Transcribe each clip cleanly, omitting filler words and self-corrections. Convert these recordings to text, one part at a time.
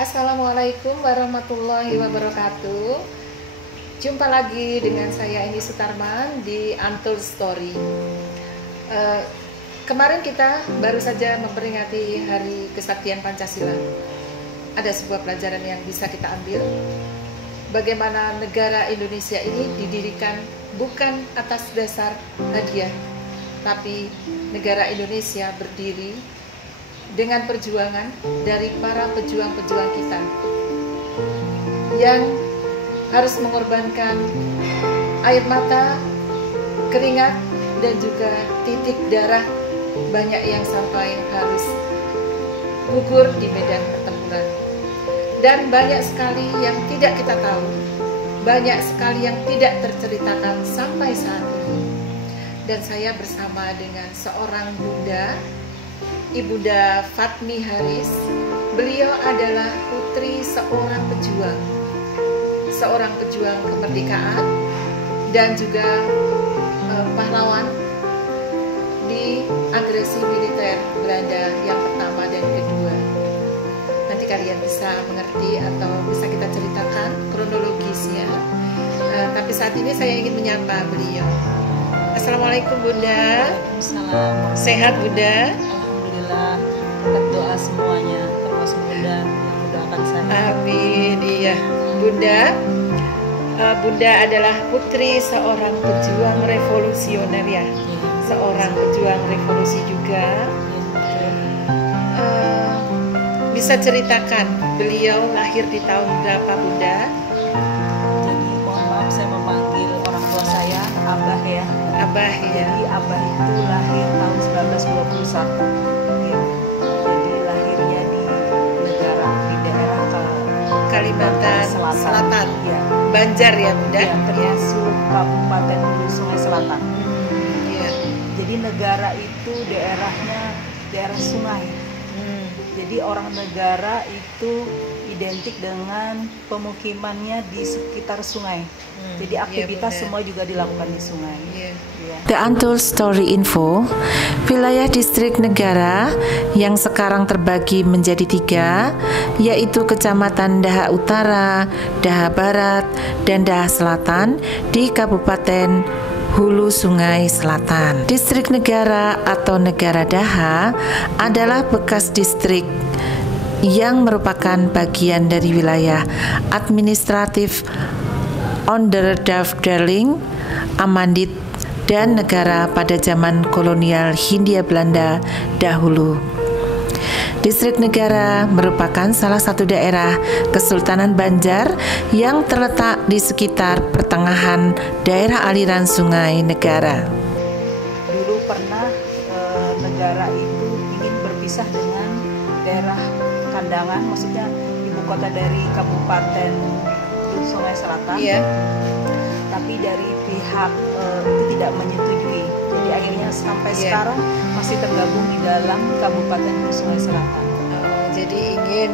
Assalamualaikum warahmatullahi wabarakatuh. Jumpa lagi dengan saya Eni Sutarman di Untold Story. Kemarin kita baru saja memperingati Hari Kesaktian Pancasila. Ada sebuah pelajaran yang bisa kita ambil. Bagaimana negara Indonesia ini didirikan bukan atas dasar hadiah, tapi negara Indonesia berdiri dengan perjuangan dari para pejuang-pejuang kita yang harus mengorbankan air mata, keringat, dan juga titik darah banyak yang sampai harus gugur di medan pertempuran. Dan banyak sekali yang tidak kita tahu, banyak sekali yang tidak terceritakan sampai saat ini. Dan saya bersama dengan seorang bunda, Ibunda Fatmi Haris. Beliau adalah putri seorang pejuang kemerdekaan dan juga pahlawan di agresi militer Belanda yang pertama dan kedua. Nanti kalian bisa mengerti atau bisa kita ceritakan kronologisnya. Tapi saat ini saya ingin menyapa beliau. Assalamualaikum Bunda. Waalaikumsalam. Sehat Bunda? Berkat doa semuanya terus Bunda yang mudahkan saya. Amin. Iya Bunda. Bunda adalah putri seorang pejuang revolusioner ya, seorang pejuang revolusi juga. Bisa ceritakan beliau lahir di tahun berapa Bunda? Jadi mohon maaf saya memanggil orang tua saya Abah ya. Abah ya. Jadi Abah itu lahir tahun 1921. Jadi lahirnya di negara di daerah Kalimantan Selatan. Ya. Banjar ya Bunda? Ya, termasuk Kabupaten Hulu Sungai Selatan. Iya. Jadi negara itu daerahnya daerah sungai. Jadi orang negara itu identik dengan pemukimannya di sekitar sungai. Jadi aktivitas semua juga dilakukan di sungai. The Untold Story Info, wilayah distrik negara yang sekarang terbagi menjadi 3, yaitu Kecamatan Daha Utara, Daha Barat, dan Daha Selatan di Kabupaten Hulu Sungai Selatan. Distrik negara atau negara Daha adalah bekas distrik yang merupakan bagian dari wilayah administratif Onderdafdeling, Amandit, dan negara pada zaman kolonial Hindia Belanda dahulu. Distrik negara merupakan salah satu daerah Kesultanan Banjar yang terletak di sekitar pertengahan daerah aliran sungai negara. Dulu pernah negara itu ingin berpisah dengan daerah Kandangan, maksudnya ibu kota dari Kabupaten Sungai Selatan. Iya. Tapi dari pihak itu tidak menyetujui. Jadi akhirnya sampai sekarang masih tergabung di dalam Kabupaten Sungai Selatan. Jadi ingin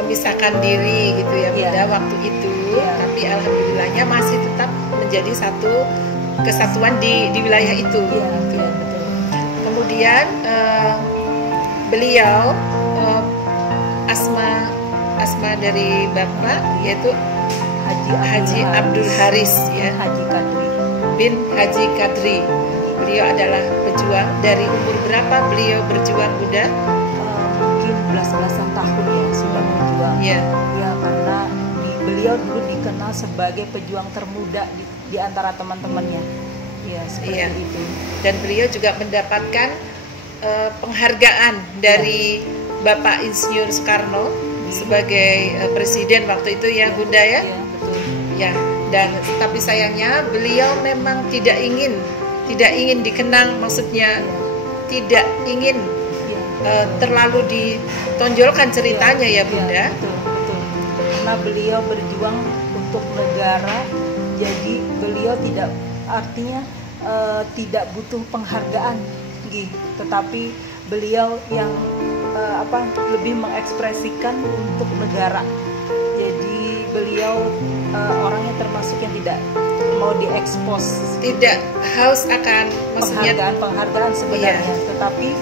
memisahkan diri gitu ya Bunda waktu itu. Tapi alhamdulillahnya masih tetap menjadi satu kesatuan di wilayah itu. Betul. Kemudian beliau asma dari Bapak yaitu Haji Abdul Haris ya, Haji Kadri bin Haji Kadri. Beliau adalah pejuang. Dari umur berapa beliau berjuang Bunda? Mungkin belas-belasan tahun ya sudah berjuang. Ya karena beliau dulu dikenal sebagai pejuang termuda di antara teman-temannya. Ya seperti itu. Dan beliau juga mendapatkan penghargaan dari Bapak Insinyur Soekarno sebagai presiden waktu itu ya Bunda ya. Betul. Ya, dan tapi sayangnya beliau memang tidak ingin dikenang, maksudnya tidak ingin terlalu ditonjolkan ceritanya ya Bunda. Betul. Karena beliau berjuang untuk negara, jadi beliau tidak butuh penghargaan, tetapi beliau yang lebih mengekspresikan untuk negara. Jadi beliau orangnya termasuk yang tidak mau diekspos, tidak haus akan penghargaan sebenarnya, tetapi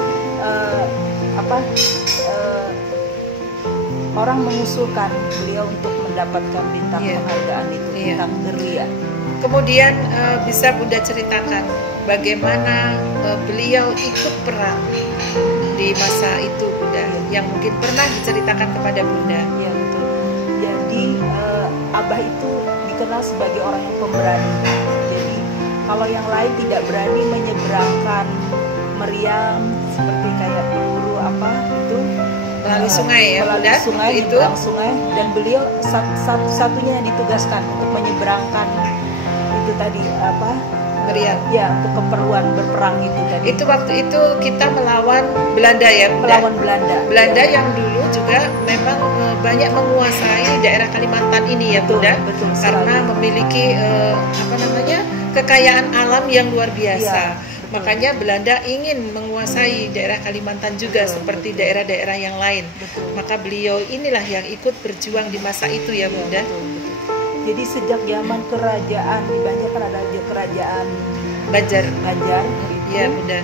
orang mengusulkan beliau untuk mendapatkan bintang Iya. penghargaan itu, Iya. bintang Geruya. Kemudian bisa Bunda ceritakan bagaimana beliau ikut perang di masa itu, Bunda, yang mungkin pernah diceritakan kepada Bunda. Ya betul. Jadi Abah itu dikenal sebagai orang yang pemberani. Jadi kalau yang lain tidak berani menyeberangkan meriam seperti kayak peluru apa itu Melalui sungai ya, melalui Bunda, sungai, waktu itu. nyebrang sungai, dan beliau satu-satunya yang ditugaskan untuk menyeberangkan itu tadi apa Meriam. ya, untuk keperluan berperang itu tadi. Itu waktu itu kita melawan Belanda ya, Bunda. Melawan Belanda. Belanda yang dulu juga memang banyak menguasai daerah Kalimantan ini ya, Betul, Bunda, betul karena sekali. memiliki kekayaan alam yang luar biasa. Iya, betul. Makanya Belanda ingin menguasai daerah Kalimantan juga Betul, seperti betul. daerah-daerah yang lain. Betul. Maka beliau inilah yang ikut berjuang di masa itu ya, Bunda. Betul, betul. Jadi sejak zaman kerajaan di Banjar kan ada kerajaan Banjar. Banjar itu, Iya, Bunda.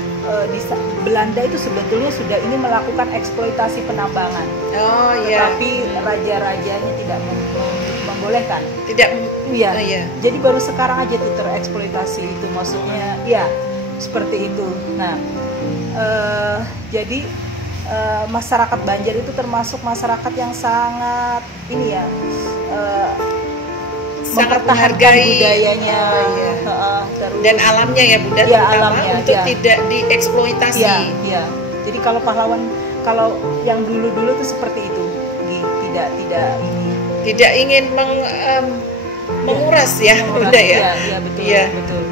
Belanda itu sebetulnya sudah ingin melakukan eksploitasi penambangan, Oh iya. tetapi raja-rajanya tidak membolehkan. Tidak. Iya. Oh, iya. Jadi baru sekarang aja tuh tereksploitasi itu, maksudnya ya seperti itu. Nah, jadi masyarakat Banjar itu termasuk masyarakat yang sangat ini ya, Sangat mempertahankan menghargai budayanya, Oh, iya. terus Dan alamnya ya, Bunda, Ya, terutama alamnya, untuk ya. tidak dieksploitasi. ya, ya. Jadi kalau pahlawan, kalau yang dulu-dulu tuh seperti itu, tidak ini. Tidak ingin menguras ya, Menguras, Bunda ya. Iya, betul, Iya. betul.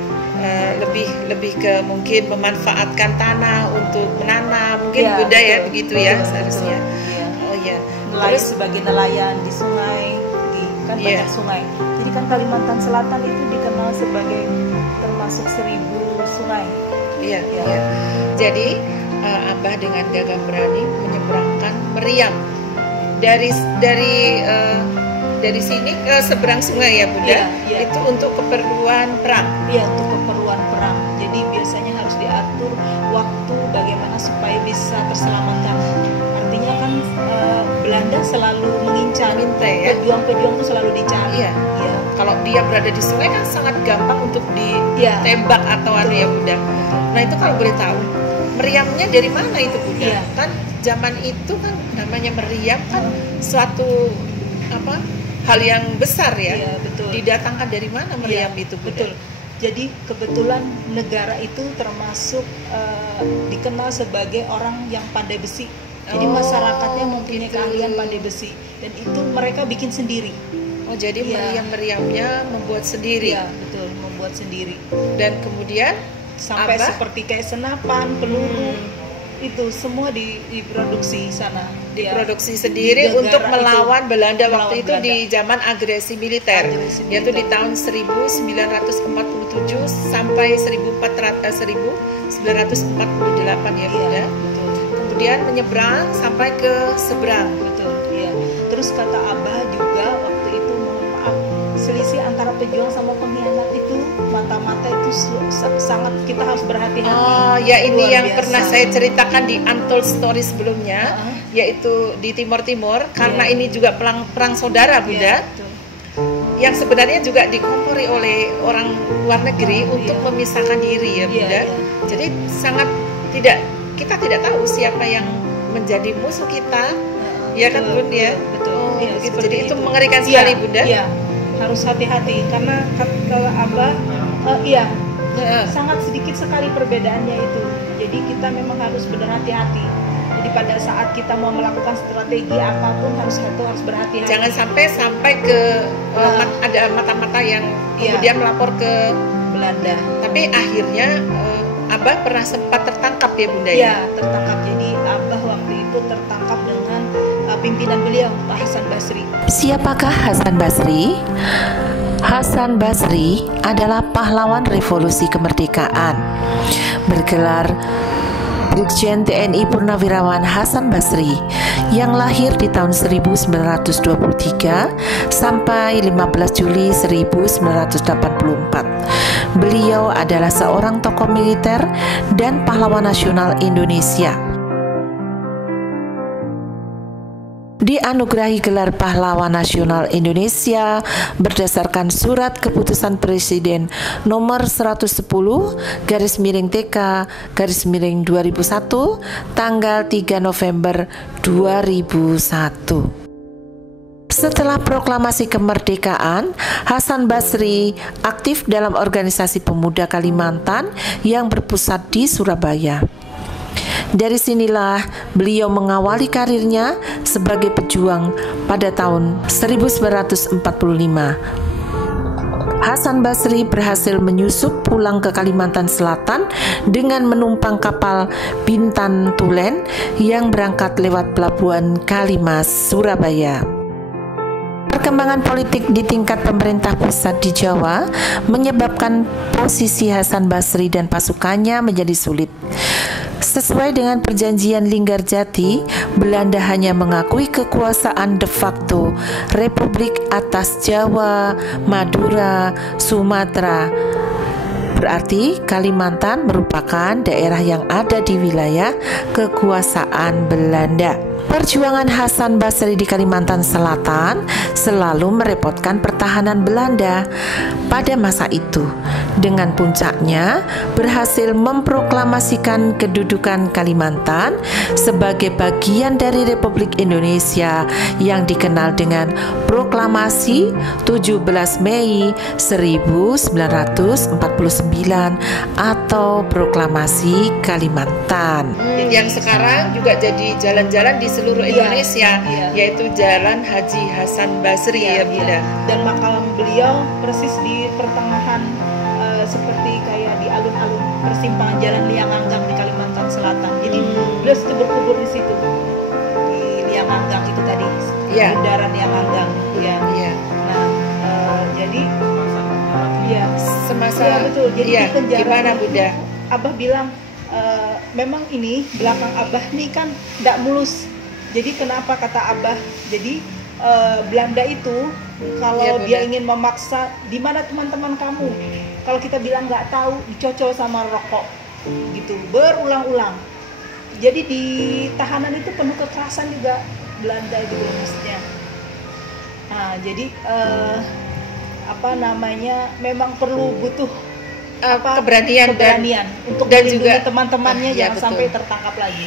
Lebih ke mungkin memanfaatkan tanah untuk menanam, mungkin Iya, Bunda ya, betul, begitu ya betul, seharusnya. betul, iya. Oh ya. Nelayan Terus sebagai nelayan di sungai, kan Iya. banyak sungai. Jadi kan Kalimantan Selatan itu dikenal sebagai termasuk 1000 sungai. iya, Iya. iya. Jadi Abah dengan gagah berani menyeberangkan meriam dari sini ke seberang sungai ya, Bunda. Iya, iya. Itu untuk keperluan perang. Iya, untuk keperluan perang. Jadi biasanya harus diatur waktu bagaimana supaya bisa terselamatkan. Artinya kan Belanda selalu mengincar, Mengintai, ya. pejuang-pejuang itu selalu dicari. Iya. Iya. Kalau dia berada di sungai kan sangat gampang untuk Iya. ditembak atau anu ya, Bunda. Nah itu kalau boleh tahu meriamnya dari mana itu, Bunda? Iya. Kan zaman itu kan namanya meriam kan suatu hal yang besar ya. Iya, betul. Didatangkan dari mana meriam Iya, itu, Bunda? betul. Jadi kebetulan negara itu termasuk dikenal sebagai orang yang pandai besi. Jadi Oh, masyarakatnya mempunyai gitu. keahlian pandai besi, dan itu mereka bikin sendiri. Oh jadi Iya. meriam-meriamnya membuat sendiri. Iya, betul, membuat sendiri. Dan kemudian Sampai Abah? seperti kayak senapan, peluru, itu semua diproduksi sana. diproduksi Di sendiri negara untuk itu. melawan Belanda Melawan waktu itu Belanda. di zaman agresi militer, Agresi yaitu di militer. tahun 1947 sampai 1948 ya, Bunda. Iya, betul. Kemudian menyeberang sampai ke seberang. Betul, iya. Terus kata Abah juga waktu itu, mohon maaf, selisih antara pejuang sama pengkhianat itu, mata-mata itu sangat, kita harus berhati-hati. Oh, ya ini Luar yang biasa. pernah saya ceritakan di Untold Story sebelumnya, Ah. yaitu di Timur Timur, karena Iya. ini juga perang saudara, Bunda. Iya, betul. Yang sebenarnya juga dikompori oleh orang luar negeri Ah, untuk iya. memisahkan diri ya, Iya, Bunda. iya. Jadi sangat kita tidak tahu siapa yang menjadi musuh kita. Iya kan, Betul, Bun ya? betul. Oh, Iya, begitu. seperti Jadi itu mengerikan Iya, sekali, Bunda. Iya, harus hati-hati karena kalau Abah, iya, Heeh. sangat sedikit sekali perbedaannya itu. Jadi kita memang harus berhati-hati. Jadi pada saat kita mau melakukan strategi apapun harus berhati-hati. Jangan sampai ke ada mata-mata yang Iya. kemudian melapor ke Belanda. tapi akhirnya Abah pernah sempat tertangkap ya, Bunda ya? Iya, tertangkap. Jadi Abah waktu itu tertangkap dengan pimpinan beliau, Pak Hasan Basri. Siapakah Hasan Basri? Hasan Basri adalah pahlawan revolusi kemerdekaan. Bergelar Brigjen TNI Purnawirawan Hasan Basri yang lahir di tahun 1923 sampai 15 Juli 1984. Beliau adalah seorang tokoh militer dan pahlawan nasional Indonesia. dianugerahi gelar Pahlawan Nasional Indonesia berdasarkan Surat Keputusan Presiden nomor 110/TK/2001 tanggal 3 November 2001. Setelah proklamasi kemerdekaan, Hasan Basri aktif dalam organisasi pemuda Kalimantan yang berpusat di Surabaya. Dari sinilah beliau mengawali karirnya sebagai pejuang pada tahun 1945. Hasan Basri berhasil menyusup pulang ke Kalimantan Selatan dengan menumpang kapal Bintan Tulen yang berangkat lewat pelabuhan Kalimas, Surabaya. Perkembangan politik di tingkat pemerintah pusat di Jawa menyebabkan posisi Hasan Basri dan pasukannya menjadi sulit. Sesuai dengan perjanjian Linggarjati, Belanda hanya mengakui kekuasaan de facto Republik atas Jawa, Madura, Sumatera. Berarti Kalimantan merupakan daerah yang ada di wilayah kekuasaan Belanda. Perjuangan Hasan Basri di Kalimantan Selatan selalu merepotkan pertahanan Belanda pada masa itu. Dengan puncaknya berhasil memproklamasikan kedudukan Kalimantan sebagai bagian dari Republik Indonesia yang dikenal dengan Proklamasi 17 Mei 1949 atau Proklamasi Kalimantan. Yang sekarang juga jadi jalan-jalan di seluruh Indonesia, yaitu Jalan Haji Hasan Basri ya Bunda. Dan makam beliau persis di pertengahan, seperti kayak di alun-alun persimpangan Jalan Lianganggang di Kalimantan Selatan. Jadi beliau itu berkubur di situ, di Lianganggang itu tadi, bundaran Lianganggang. Nah, jadi semasa betul. Jadi di penjara gimana Bunda? Abah bilang memang ini belakang Abah nih kan tidak mulus. Jadi kenapa kata Abah? Jadi Belanda itu kalau dia ingin memaksa, di mana teman-teman kamu? Kalau kita bilang nggak tahu, dicocol sama rokok, gitu berulang-ulang. Jadi di tahanan itu penuh kekerasan juga Belanda gitu maksudnya. Nah, jadi memang perlu butuh keberanian untuk dan melindungi juga teman-temannya jangan betul. sampai tertangkap lagi.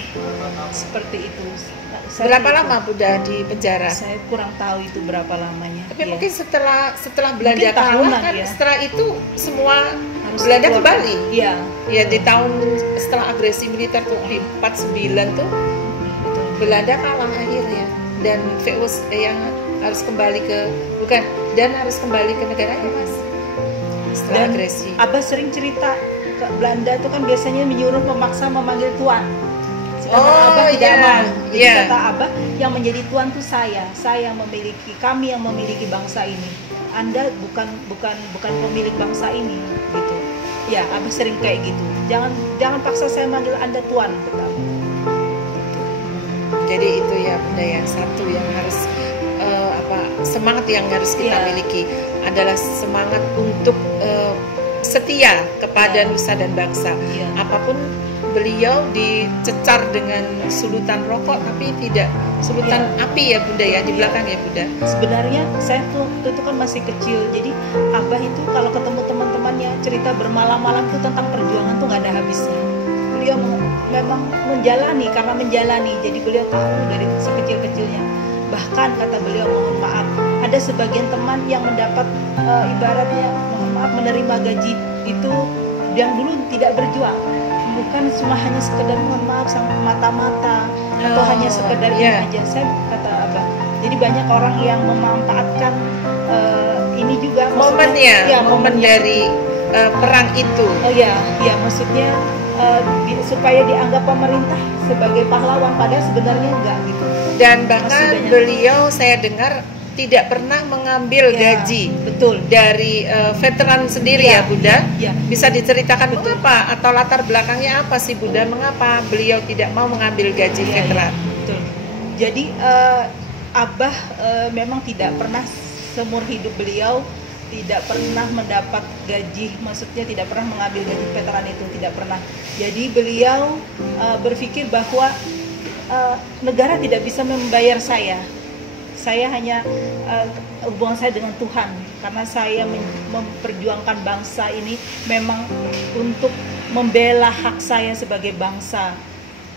Seperti itu. Berapa lama Bunda di penjara? Saya kurang tahu itu berapa lamanya. Tapi mungkin setelah Belanda mungkin tahunan, kalah kan, setelah itu semua harus Belanda keluar. kembali. Iya. Ya di tahun setelah agresi militer tuh 49 tuh Belanda kalah akhirnya, dan VOC yang harus kembali harus kembali ke negaranya Mas. Setelah agresi. Abah sering cerita ke Belanda itu kan biasanya menyuruh memaksa memanggil tuan. Abah tidak mau. Jadi kata Abah, yang menjadi tuan tuh saya yang memiliki, kami yang memiliki bangsa ini. Anda bukan pemilik bangsa ini, gitu. Ya, Abah sering kayak gitu. Jangan paksa saya manggil Anda tuan, kata Abah. Jadi itu ya Bunda, yang satu yang harus semangat yang harus kita miliki adalah semangat untuk setia kepada nusa dan bangsa. Apapun beliau dicecar dengan sulutan rokok, tapi tidak sulutan api ya Bunda ya, di belakang ya Bunda. Sebenarnya saya tuh itu kan masih kecil, jadi Abah itu kalau ketemu teman-temannya cerita bermalam-malam tuh tentang perjuangan tuh nggak ada habisnya. Beliau memang menjalani, jadi beliau tahu dari sekecil-kecilnya. Bahkan kata beliau, mohon maaf, ada sebagian teman yang mendapat ibaratnya mohon maaf menerima gaji itu yang dulu tidak berjuang, bukan cuma hanya sekedar mohon maaf sama mata-mata atau hanya sekedar ini aja. Saya kata Abah, jadi banyak orang yang memanfaatkan ini juga momen dari perang itu. Maksudnya supaya dianggap pemerintah sebagai pahlawan, padahal sebenarnya enggak gitu. Dan bahkan beliau saya dengar tidak pernah mengambil gaji dari veteran sendiri ya Bunda. Bisa diceritakan mengapa atau latar belakangnya apa sih Bunda, mengapa beliau tidak mau mengambil gaji veteran? Betul. Jadi Abah memang tidak pernah seumur hidup beliau tidak pernah mendapat gaji, maksudnya tidak pernah mengambil gaji veteran itu, tidak pernah. Jadi beliau berpikir bahwa negara tidak bisa membayar saya, Saya hanya hubungan saya dengan Tuhan, karena saya memperjuangkan bangsa ini memang untuk membela hak saya sebagai bangsa,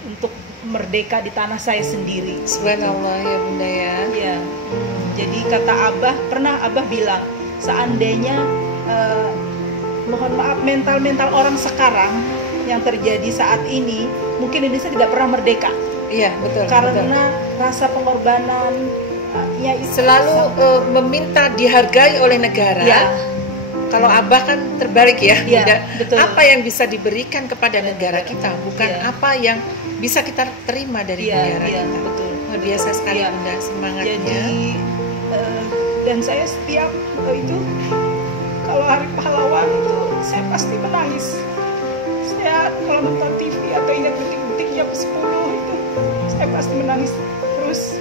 untuk merdeka di tanah saya sendiri. Subhanallah ya Bunda ya. Ya. Jadi kata Abah, pernah Abah bilang, seandainya mohon maaf, mental orang sekarang yang terjadi saat ini, mungkin Indonesia tidak pernah merdeka. Iya betul. Karena rasa pengorbanan selalu meminta dihargai oleh negara. Ya. Kalau Abah kan terbalik ya, Ya, Bunda. betul. Apa yang bisa diberikan kepada negara kita, bukan Ya. apa yang bisa kita terima dari negara ya, kita. betul. Luar biasa sekali Ya. Bunda semangatnya. Jadi dan saya setiap itu kalau hari pahlawan itu saya pasti menangis. Saya kalau nonton TV atau ingat detik-detik jam 10 itu saya pasti menangis. Terus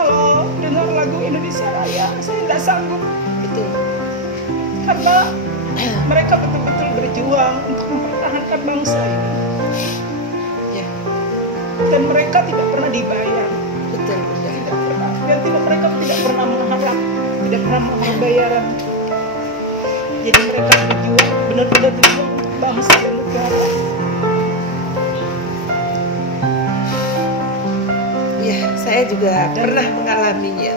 kalau dengar lagu Indonesia Raya saya tidak sanggup. Betul. Karena mereka betul-betul berjuang untuk mempertahankan bangsa ini. Ya. Dan mereka tidak pernah dibayar. Betul Bunda. Tidak pernah. Dan mereka tidak pernah mengharap, tidak pernah mengharap bayaran. Jadi mereka berjuang, benar-benar berjuang untuk bangsa dan negara. Ya, saya juga pernah mengalaminya.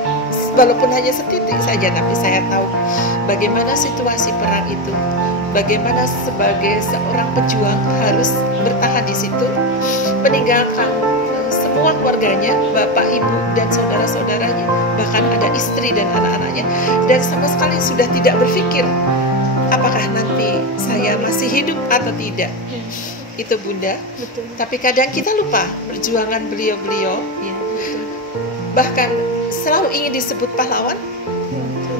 Walaupun hanya setitik saja, tapi saya tahu bagaimana situasi perang itu. Bagaimana sebagai seorang pejuang harus bertahan di situ, meninggalkan semua keluarganya, bapak, ibu, dan saudara-saudaranya, bahkan ada istri dan anak-anaknya, dan sama sekali sudah tidak berpikir apakah nanti saya masih hidup atau tidak. Itu Bunda. Betul. Tapi kadang kita lupa perjuangan beliau-beliau, Ya, betul. bahkan selalu ingin disebut pahlawan, Ya, betul.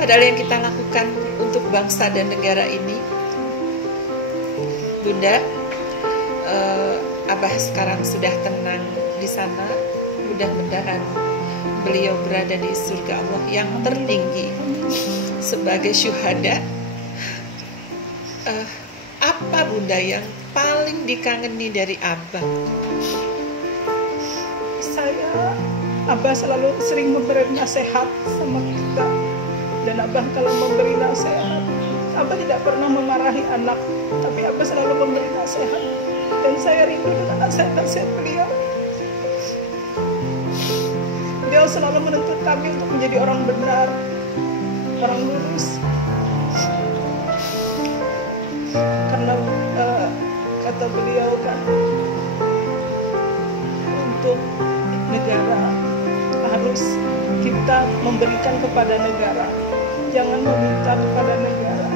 padahal yang kita lakukan untuk bangsa dan negara ini. Bunda, Abah sekarang sudah tenang di sana, mudah-mudahan beliau berada di surga Allah yang tertinggi sebagai syuhada. Apa Bunda yang paling dikangeni dari Abah? Abah selalu sering memberi nasihat sama kita, dan Abah kalau memberi nasihat, Abah tidak pernah memarahi anak, tapi Abah selalu memberi nasihat, dan saya rindu dengan nasihat-nasihat beliau. Beliau selalu menuntut kami untuk menjadi orang benar, orang lurus, karena kata beliau kan, untuk negara harus kita memberikan kepada negara, jangan meminta kepada negara.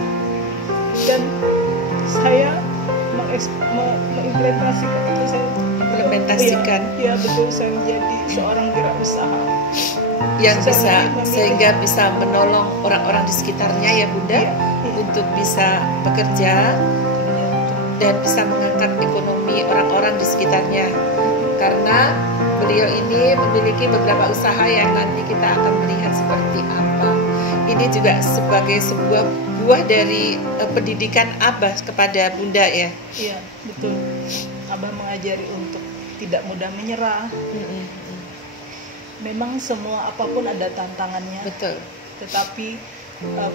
Dan saya mengimplementasikan itu, saya Implementasikan. ya betul, saya menjadi seorang wirausaha yang bisa memilih. sehingga bisa menolong orang-orang di sekitarnya ya Bunda, Iya, iya. untuk bisa bekerja dan bisa mengangkat ekonomi orang-orang di sekitarnya, karena beliau ini memiliki beberapa usaha yang nanti kita akan melihat seperti apa. Ini juga sebagai sebuah buah dari pendidikan Abah kepada Bunda ya. Iya, betul. Abah mengajari untuk tidak mudah menyerah. Memang semua apapun ada tantangannya. Betul. Tetapi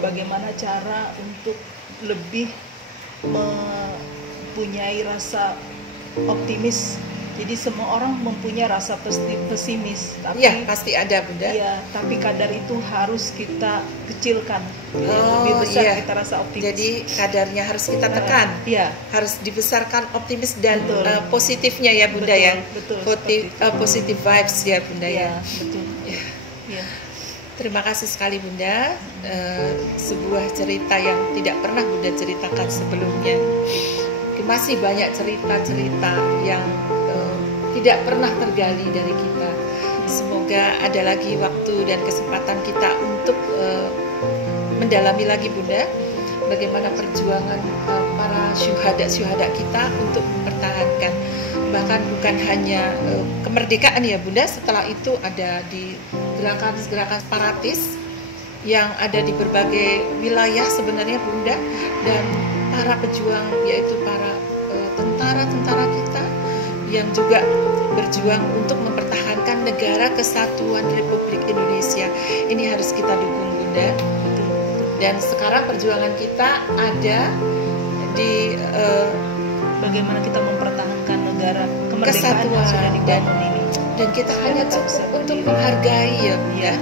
bagaimana cara untuk lebih mempunyai rasa optimis. Jadi semua orang mempunyai rasa pesimis, tapi Iya, pasti ada Bunda. iya, tapi kadar itu harus kita kecilkan. Oh, Lebih besar iya. kita rasa optimis. Jadi kadarnya harus kita tekan. Iya. Harus dibesarkan optimis dan Betul. Positifnya ya Bunda Betul, ya. betul, Positive vibes ya Bunda ya. Iya, betul. Ya. Iya. Terima kasih sekali Bunda. Sebuah cerita yang tidak pernah Bunda ceritakan sebelumnya. Masih banyak cerita-cerita yang tidak pernah tergali dari kita. Semoga ada lagi waktu dan kesempatan kita untuk mendalami lagi Bunda, bagaimana perjuangan para syuhada kita untuk mempertahankan, bahkan bukan hanya kemerdekaan ya Bunda. Setelah itu ada di gerakan-gerakan separatis yang ada di berbagai wilayah sebenarnya Bunda, dan para pejuang yaitu para tentara-tentara kita yang juga berjuang untuk mempertahankan mempertahankan negara kesatuan Republik Indonesia. Ini harus kita dukung, Bunda. Dan sekarang perjuangan kita ada di bagaimana kita mempertahankan negara kemerdekaan kesatuan yang sudah dibangun ini. Dan kita hanya cukup untuk menghargai ya,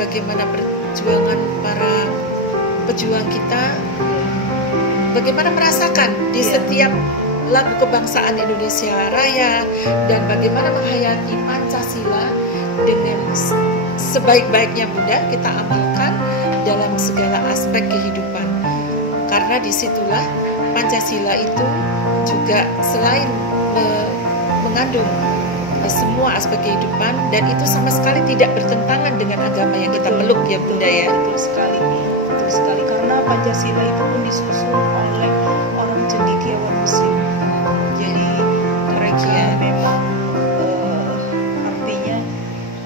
bagaimana perjuangan para pejuang kita, bagaimana merasakan di setiap lagu kebangsaan Indonesia Raya, dan bagaimana menghayati Pancasila dengan sebaik-baiknya, Bunda, kita amalkan dalam segala aspek kehidupan. Karena disitulah Pancasila itu juga selain mengandung semua aspek kehidupan, dan itu sama sekali tidak bertentangan dengan agama yang kita peluk ya, Bunda ya. Betul sekali, betul sekali. Karena Pancasila itu pun disusun oleh orang cendekiawan Muslim. Jadi mereka memang artinya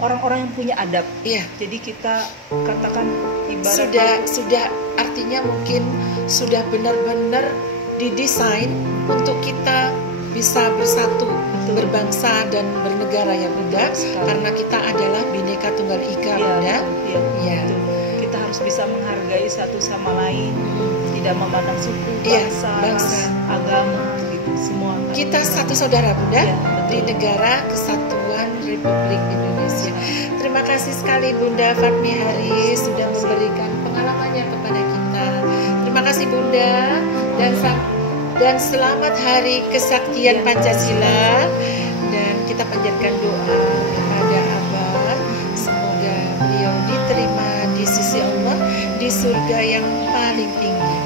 orang-orang yang punya adab. Iya. Jadi kita katakan ibarat sudah artinya mungkin sudah benar-benar didesain untuk kita bisa bersatu, berbangsa dan bernegara ya, Bunda. Karena kita adalah Bhinneka Tunggal Ika, Bunda. Ya. Kita harus bisa menghargai satu sama lain, tidak memandang suku, bangsa, agama, gitu, semua. Kita satu saudara, Bunda, di negara kesatuan Republik Indonesia. Terima kasih sekali Bunda Fatmi Haris sudah memberikan pengalamannya kepada kita. Terima kasih Bunda, dan selamat Hari Kesaktian Pancasila. Dan kita panjatkan doa kepada Abah, semoga beliau diterima di sisi Allah di surga yang paling tinggi.